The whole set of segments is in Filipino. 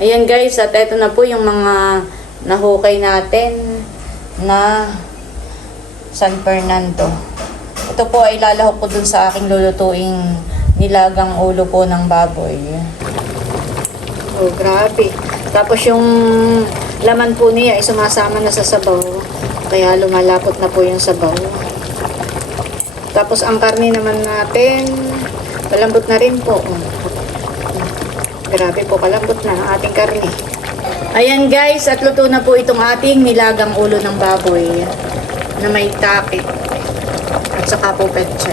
Ayan guys, at eto na po yung mga nahukay natin na San Fernando. Ito po ay lalahok ko dun sa aking lulutuing nilagang ulo po ng baboy. Oh, grabe. Tapos yung laman po niya ay sumasama na sa sabaw. Kaya lumalapot na po yung sabaw. Tapos ang karne naman natin, malambot na rin po. Grabe po, kalambot na ang ating karne. Ayan guys, at luto na po itong ating nilagang ulo ng baboy na may tapit at saka po petchay.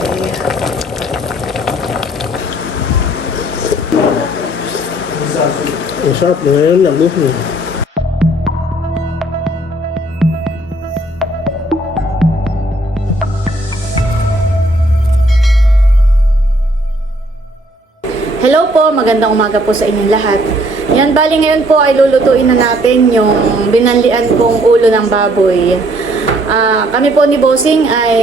Ang sarap na ngayon lang, Hello po, magandang umaga po sa inyong lahat. Yan, bali ngayon po ay lulutuin na natin yung binanlian pong ulo ng baboy. Ah, kami po ni Bossing ay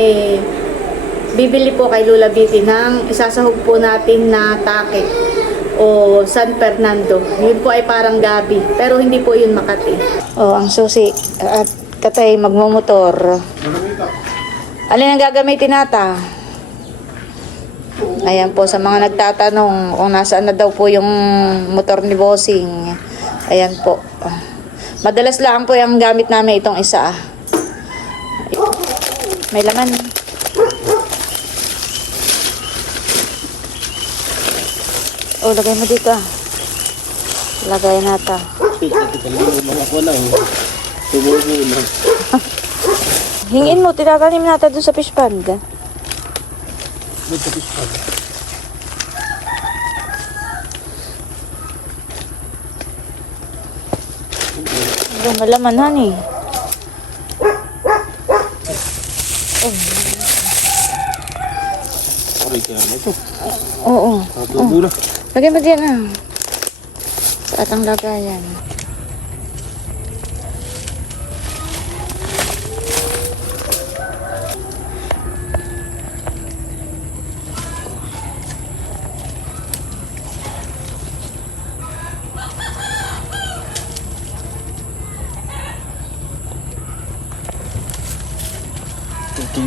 bibili po kay Lula Biti ng isasahog po natin na takip o San Fernando. Yun po ay parang gabi, pero hindi po yun Makati. Oh, ang susi at katay magmumotor. Alin ang gagamitin nata? Ayan po, sa mga nagtatanong kung nasaan na daw po yung motor ni Bossing. Ayan po. Madalas lang po yung gamit namin itong isa. ah. May laman. Oh, lagay mo dito. ah. Lagay na. Hingin mo, tinatanim natin doon sa fish pond. Ba't sa pispan? Ito, malaman, honey. Aray kaya na ito. Oo. Natubo na. Lagay mo diyan ah. Sa atang lagayan.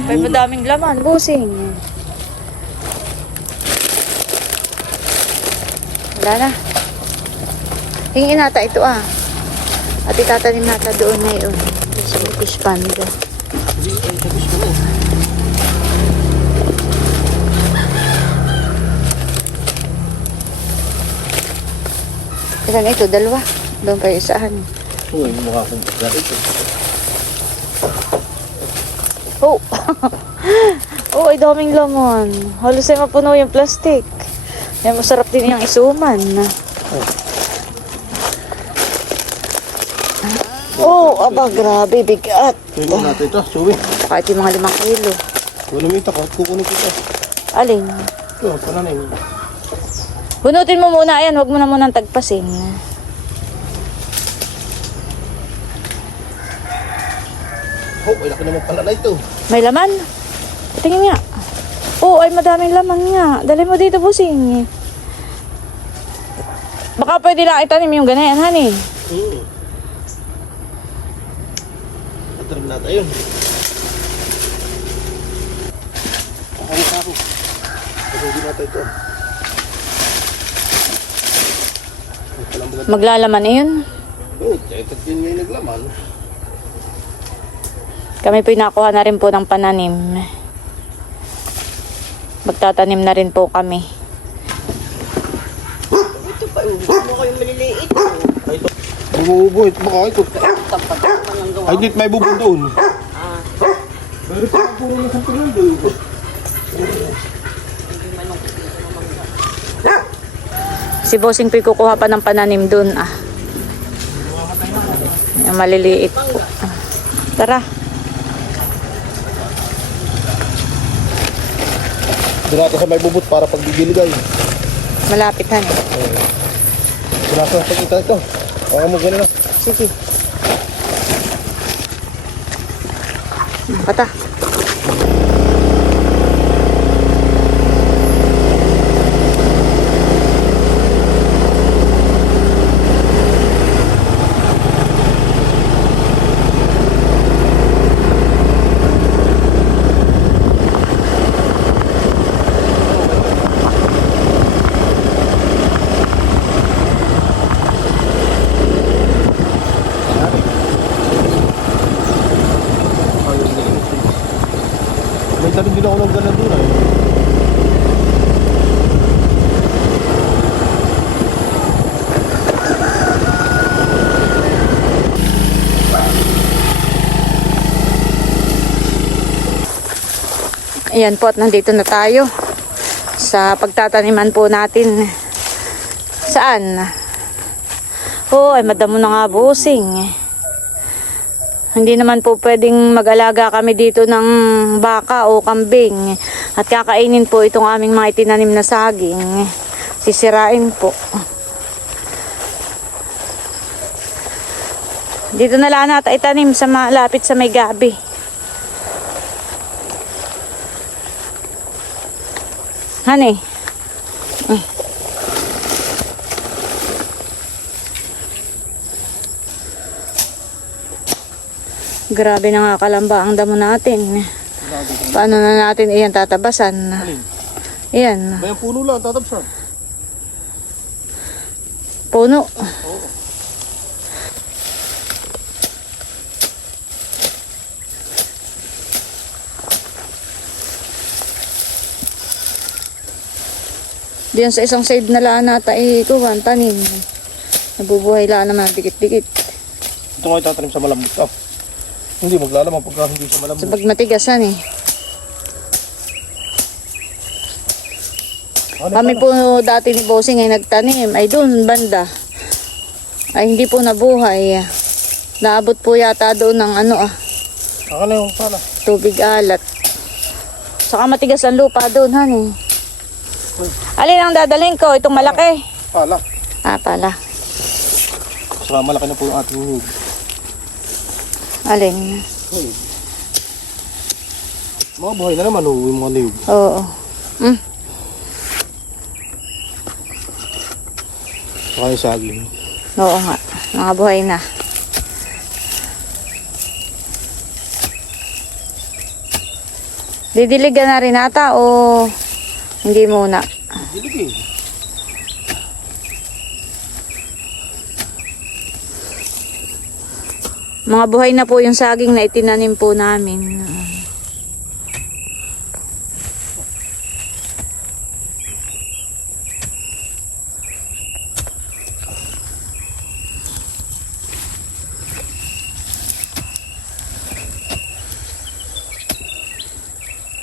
May madaming laman, busing. Wala na. Hingin nata ito ah. At itatanim nata doon na yun. Sa fish pond. Ilan ito? Dalawa. Doon pa yung isahan. Uy, mukha kong pagka ito. Oh! oh, ay daming laman. Halos ay mapuno yung plastic. Ay masarap din yung isuman. Oh, aba, grabe, bigat. Tingnan natin ito, suwi. Kahit yung mga limang kilo. Walang ito ko, kukunin ko ito. Alin? Ito, pananim. Bunutin mo muna, ayan, huwag mo na munang tagpasin. Oh, ay laki naman pala na ito. May laman? Tingin nga. Oo, ay madaming laman nga. Dali mo dito, busing. Baka pwede lang itanim yung ganayan, honey. Hmm. Atarim natin yun. Ano sa ako? Pagod natin ito. Maglalaman na yun. Oh, ito din ngayon naglaman. Kami po nakuha na rin po ng pananim. Magtatanim na rin po kami. Ito pa, hindi mo kayo maliliit. Ito. Ito baka ito. Ay, dit may bubo doon. Ah, Pero pa puro na sa Fernando. Si Bossing po'y kukuha pa ng pananim dun ah. Yung maliliit po. Tara. Doon natin sa may bubot para pagbibiligay. Malapit han. Sinasa sa kita ito. Kaya mo ganun na. Sige. Kata. Minsan na ako ganun doon eh. Ayan po at nandito na tayo sa pagtataniman po natin. Saan? Oo, ay madamo na nga busing. Hindi naman po pwedeng mag-alaga kami dito ng baka o kambing. At kakainin po itong aming mga itinanim na saging. Sisirain po. Dito na lang natin itanim sa malapit sa may gabi. Honey. Grabe na nga kalamba ang damo natin. Paano na natin iyan tatabasan? Alin? Iyan, May puno lang, tatabsan. puno. Diyan sa isang side na laan nata eh, kuhan, tanim. Nabubuhay laan naman, dikit-dikit. Ito nga itatanim sa malambot. Ah. Hindi, maglalaman pagka hindi sa malambot. Sa pag matigasan eh. Ano Kami po dati ni Bossing ay nagtanim. Ay doon, banda. Ay hindi po nabuhay. Naabot po yata doon ng ano ah, Akala yung pala. tubig alat. Saka matigas ang lupa doon, honey. Alin ang dadalhin ko? Itong malaki. Pala. Ah, pala. Saka malaki na po yung ating hug. Alin? Hey. Mga buhay na naman, oh, yung mga niyog. Oo. Mm. Saka yung saging. Oo nga. Mga buhay na. Didiligan na rin ata o hindi muna? Dilig Mga buhay na po yung saging na itinanim po namin.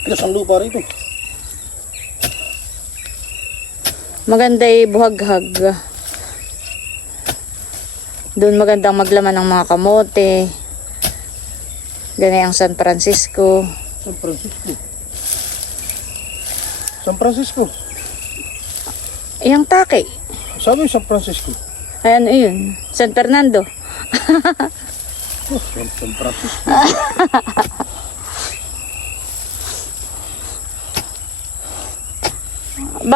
Tigas ang lupa rito. Maganda yung buhaghag. Doon magandang maglaman ng mga kamote. Ganyan ang San Francisco. San Francisco. San Francisco. Iyang taki. Sabi San Francisco. Ay ano yun? San Fernando. Oh, San, San Francisco.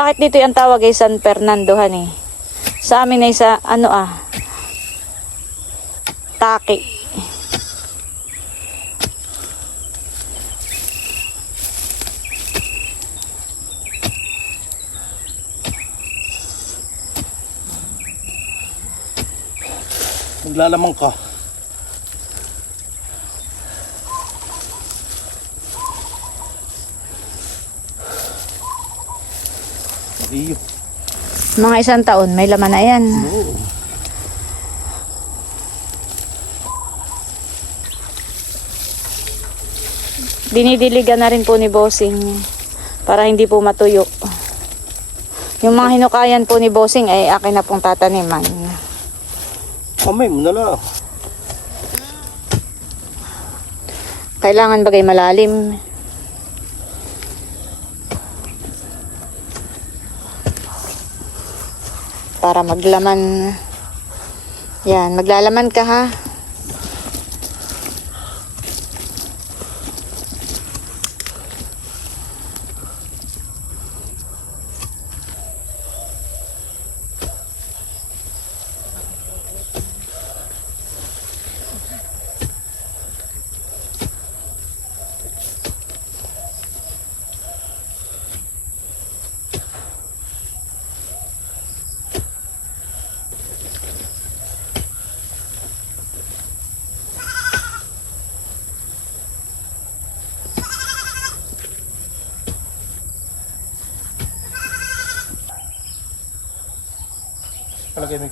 Bakit dito yung tawag ay San Fernando, honey? Sa amin ay sa, ano ah, Taki. Maglalamang ka. Mga isang taon, may laman na yan. Oo. Dinidiligan na rin po ni Bossing para hindi po matuyo. Yung mga hinukayan po ni Bossing ay akin na pong tataniman. Kamay mo na lang. Kailangan bagay malalim. Para maglaman. Yan, maglalaman ka ha.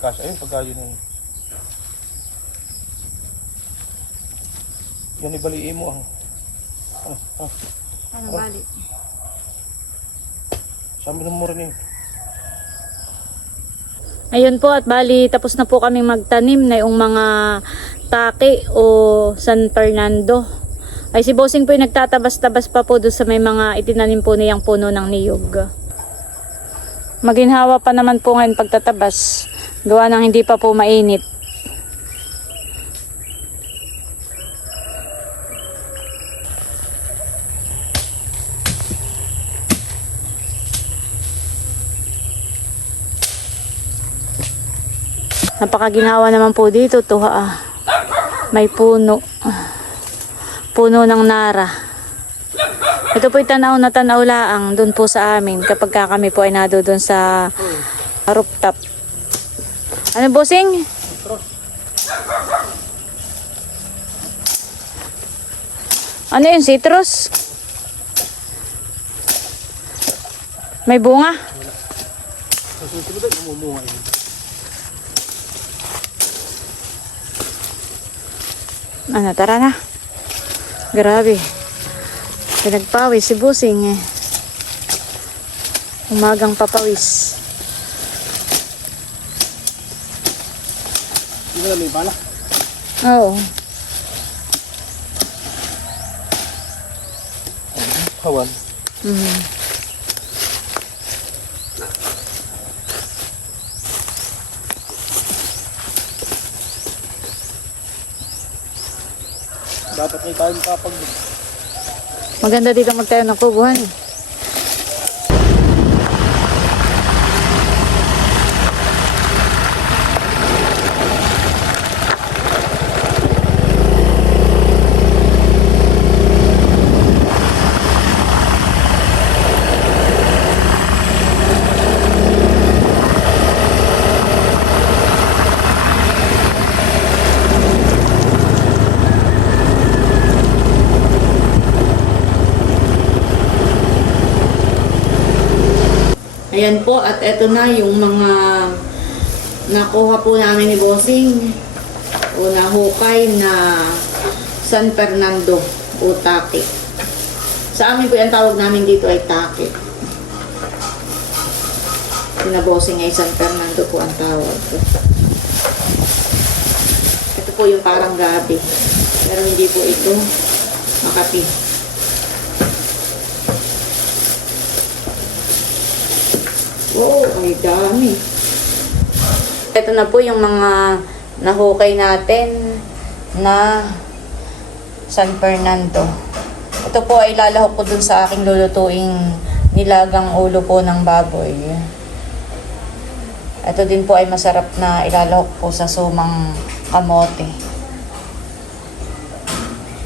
Kasha. Ayun, pagka yun yung... Yan ibaliin mo. ah. Ano, ano, Ano bali? sabi mo rin yun. Ayun po at bali tapos na po kami magtanim na yung mga take o San Fernando. Ay si Bossing po yung nagtatabas-tabas pa po doon sa may mga itinanim po niyang puno ng niyog. Maginhawa pa naman po ngayon pagtatabas. Gawa ng hindi pa po mainit. Napakaginawa naman po dito, tuha. ah. May puno. Puno ng nara. Ito po tanaw na tanaw laang doon po sa amin kapag ka kami po ay nado doon sa rooftop. Ano bossing? Ano yun, citrus? May bunga? Sa susunod ay. Ano, tara na. Grabe. Pinagpawis si Busing eh. Umagang papawis. Hindi na may bala. Oo. Hawan. Mm. Dapat may tayo kapag... Maganda dito magtayo ng kubuhan. eh. Ayan po, at eto na yung mga nakuha po namin ni Bossing. O nahukay na San Fernando o Take. Sa amin po yung tawag namin dito ay Take. Sina Bossing ay San Fernando po ang tawag. Ito po yung parang gabi. Pero hindi po ito Makati. Wow, ay dami. Ito na po yung mga nahukay natin na San Fernando. Ito po ay lalahok ko dun sa aking lulutuing nilagang ulo po ng baboy. Ito din po ay masarap na ilalahok po sa sumang kamote.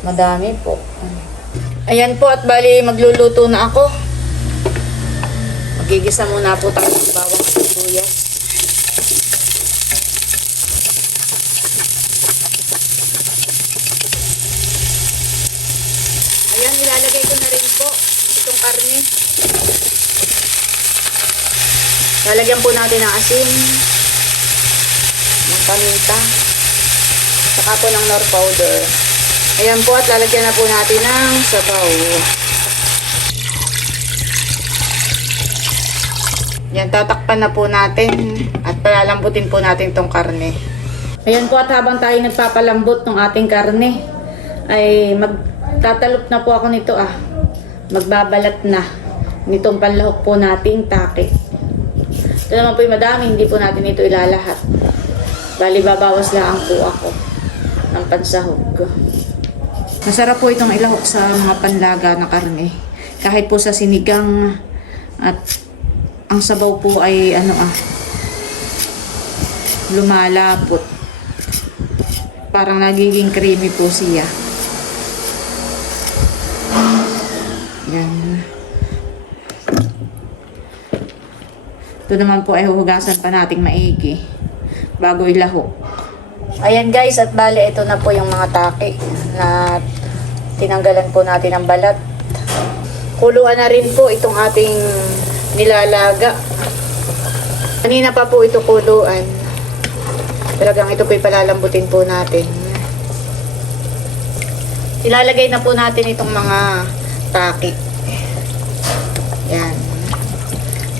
Madami po. Ayan po at bali magluluto na ako. Magigisa muna po tayo ng bawang sibuyas. Ayan, ilalagay ko na rin po itong karne. Lalagyan po natin ng asin, ng paminta, saka po ng nor powder. Ayan po at lalagyan na po natin ng sabaw. Yan, tatakpan na po natin at palalambutin po natin tong karne. Ayan po at habang tayo nagpapalambot ng ating karne, ay magtatalop na po ako nito ah. Magbabalat na nitong panlahok po nating take. Ito naman po yung madami, hindi po natin ito ilalahat. Bali, babawas lang po ako ng pansahog. Masarap po itong ilahok sa mga panlaga na karne. Kahit po sa sinigang at ang sabaw po ay ano ah lumalapot. Parang nagiging creamy po siya. Yan. Ito naman po ay huhugasan pa nating maigi bago ilahok ayan guys at bale ito na po yung mga taki na tinanggalan po natin ng balat. Kuluan na rin po itong ating nilalaga. Kanina pa po ito kuluan. Talagang ito po'y palalambutin po natin. Ilalagay na po natin itong mga taki. Yan.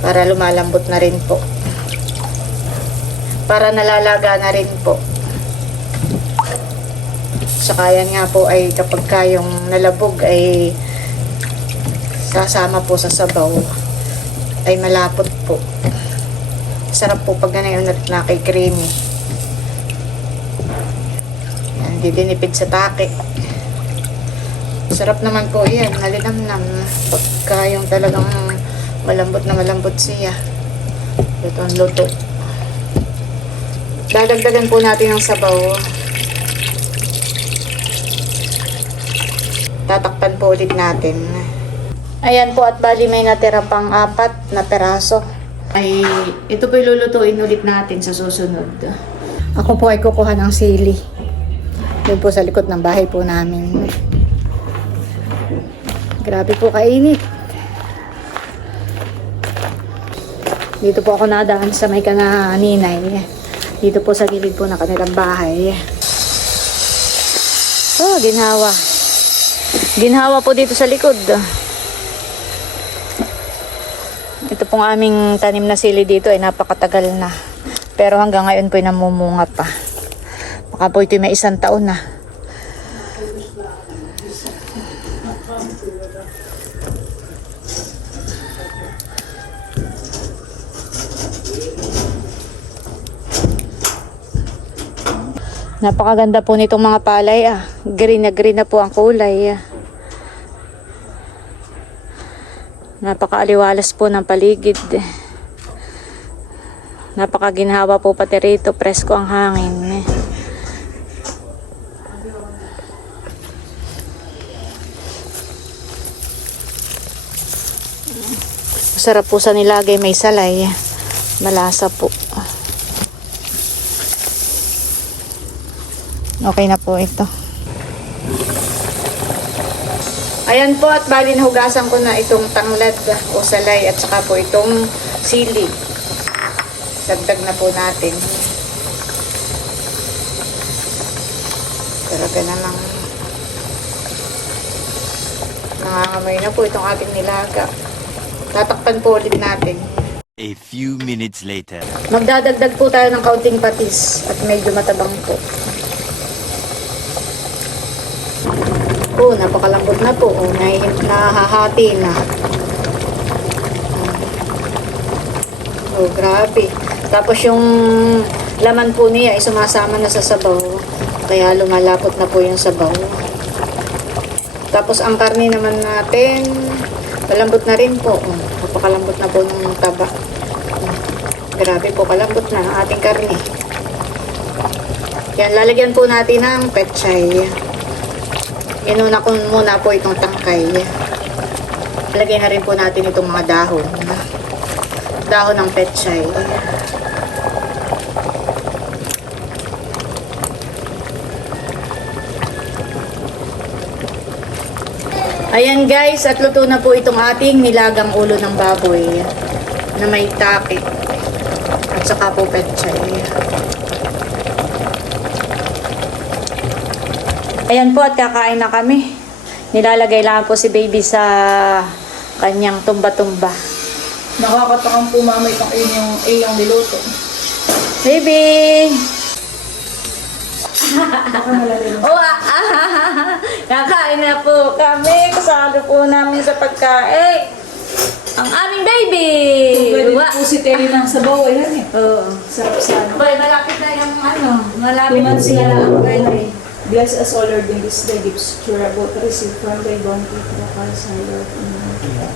Para lumalambot na rin po. Para nalalaga na rin po. Saka yan nga po ay kapag kayong nalabog ay sasama po sa sabaw ay malapot po. Sarap po pag ganayon at nakikreamy. Yan, di dinipid sa take. Sarap naman po yan, nalinamnam. Pagka yung talagang malambot na malambot siya. Ito ang luto. Dadagdagan po natin ng sabaw. Tatakpan po ulit natin. Ayan po at bali may natira pang apat na peraso. Ay, ito po ilulutuin ulit natin sa susunod. Ako po ay kukuha ng sili. Doon po sa likod ng bahay po namin. Grabe po kainit. Dito po ako nadaan sa may kananinay. Dito po sa gilid po ng kanilang bahay. Oh, ginhawa. Ginhawa po dito sa likod. Ito pong aming tanim na sili dito ay napakatagal na. Pero hanggang ngayon po ay namumunga pa. Baka po ito may isang taon na. Napakaganda po nitong mga palay ah. Green na green na po ang kulay ah. Napakaaliwalas po ng paligid. Napakaginhawa po pati rito. Presko ang hangin. Masarap po sa nilagay may salay. Malasa po. Okay na po ito. Ayan po at bali nahugasan ko na itong tanglad o salay at saka po itong sili. Dagdag na po natin. Talaga namang nangangamoy na po itong ating nilaga. Tatakpan po ulit natin. A few minutes later. Magdadagdag po tayo ng kaunting patis at medyo matabang po. Oh, napakalambot na po. Oh, nahihim, nahahati na. Oh, grabe. Tapos yung laman po niya ay sumasama na sa sabaw. Kaya lumalapot na po yung sabaw. Tapos ang karne naman natin, malambot na rin po. Oh, napakalambot na po ng taba. Grabe po, kalambot na ang ating karne. Yan, lalagyan po natin ng petchay. Inuna ko muna po itong tangkay. Lagyan na rin po natin itong mga dahon. Dahon ng petchay. Ayan guys, at luto na po itong ating nilagang ulo ng baboy na may takip at saka po petchay. Ayan po at kakain na kami. Nilalagay lang po si baby sa kanyang tumba-tumba. Nakakatakang po mama itong iyong, iyong niluto. Baby! Baka malalim. Oh, ah, ah, kakain na po kami. Kasalo po namin sa pagkain. Ang aming baby! Pwede po si Terry ng sabaw. Ayan eh. Oo. Sarap sana. Boy, malapit na yung ano, malapit na sila na lang. Bless us, O Lord, in this day, gifts curable to receive from thy bounty to the Christ our Lord. Amen.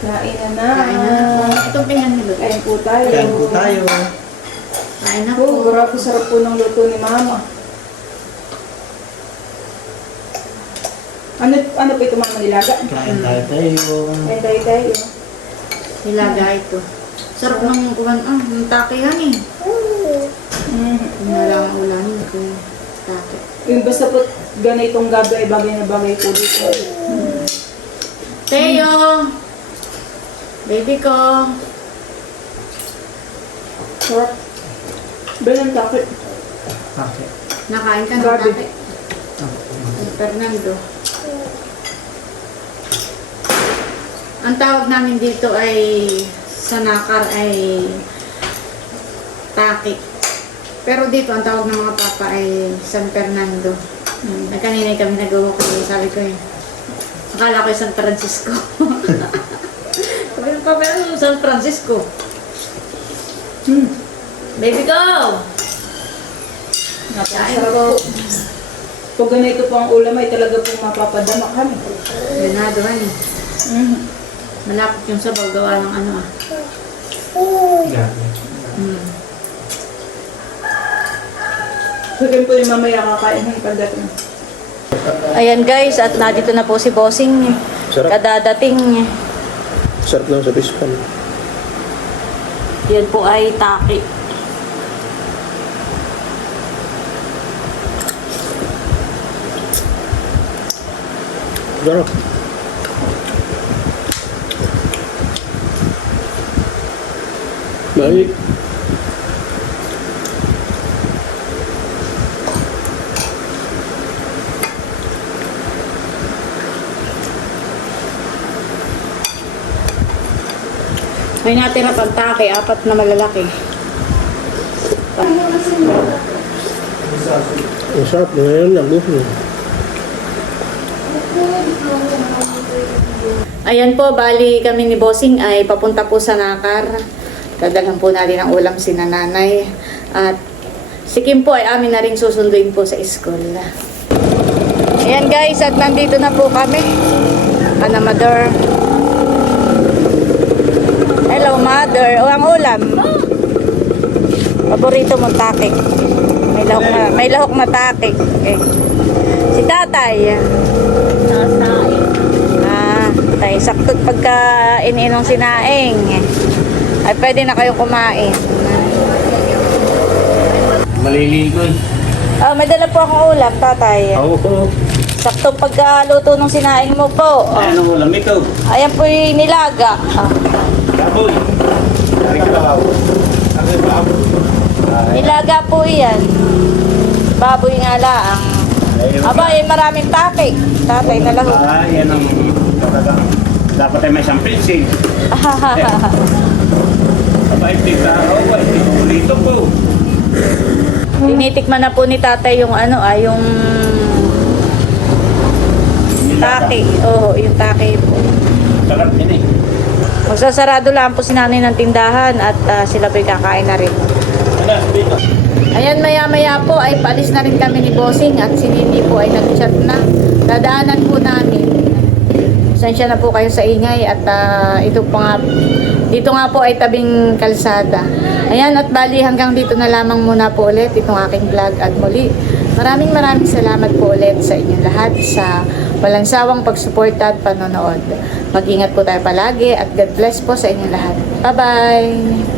Kain na na. Kain na na po. Itong pinanilo. Kain po tayo. Kain po tayo. Kain na Oh, po. grabe sarap po ng luto ni Mama. Ano, ano po ito Mama nilaga? Kain tayo tayo. Kain tayo tayo. Nilaga ito. Sarap ng kuwan, ah, ng takihan eh. Mm. Na lang ang ulanin ko. Taki. Yung basta po ganitong gabi ay bagay na bagay po dito. Teo! Baby ko. Sarap. Belang takit. Bakit? Nakain ka ng Gabi. take? Fernando. Ang tawag namin dito ay sa nakar ay taki. Pero dito ang tawag ng mga papa ay San Fernando. Hmm. Kanina kami nag-uwak sabi ko yun. Akala ko yung San Francisco. sabi ng papa, ano San Francisco? Hmm. Baby go! Kain Napakasarap po. Pag ganito po ang ulam ay talaga po mapapadama kami. Ganado, ano. Mm. Malapit yung sabaw gawa ng ano ah. Gabi. Hmm. Sabihin po yung mamaya kakain ng pagdating. Ayan guys, at nandito na po si Bossing. Sarap. Kadadating. Sarap lang sa pispan. Yan po ay taki. Sarap. Mahig. May natira pang taki, apat na malalaki. Ang sarap na ngayon lang. Gusto. Ayan po, bali kami ni Bossing ay papunta po sa Nakar. Dadalhan po natin ang ulam si nanay. At si Kim po ay amin na rin susunduin po sa school. Ayan guys, at nandito na po kami. Ana mother. Hello mother. O ang ulam. Paborito mong takik. May lahok na, may lahok na takik. Eh. Si tatay. Ah, saktot pagka iniinong sinaing. Ay pwede na kayo kumain. Maliligoy. Oh, may dala po akong ulam, tatay. Oo po. Sakto pagka luto ng sinaing mo po. Oh. Ano ulam ito? Ayan po yung nilaga. Ah, Kaboy. nilaga po yan. Baboy nga laang. Aba, eh, maraming takik. Tatay na lahok. Ah, yan ang talagang dapat ay may isang pinsil. Aba, ito ka. Oh, ito ulito po. Tinitikman na po ni tatay yung ano ah, yung taki. Oo, yung taki po. Sarap din eh. Magsasarado lang po si nanay ng tindahan at ah, sila po'y kakain na rin. Ayan, maya-maya po ay paalis na rin kami ni Bossing at si Nini po ay nag-chat na. Dadaanan po namin. Pasensya na po kayo sa ingay at ah, ito po nga, dito nga po ay tabing kalsada. Ayan, at bali hanggang dito na lamang muna po ulit itong aking vlog at muli. Maraming maraming salamat po ulit sa inyong lahat sa walang sawang pagsuporta at panonood. Mag-ingat po tayo palagi at God bless po sa inyong lahat. Bye-bye!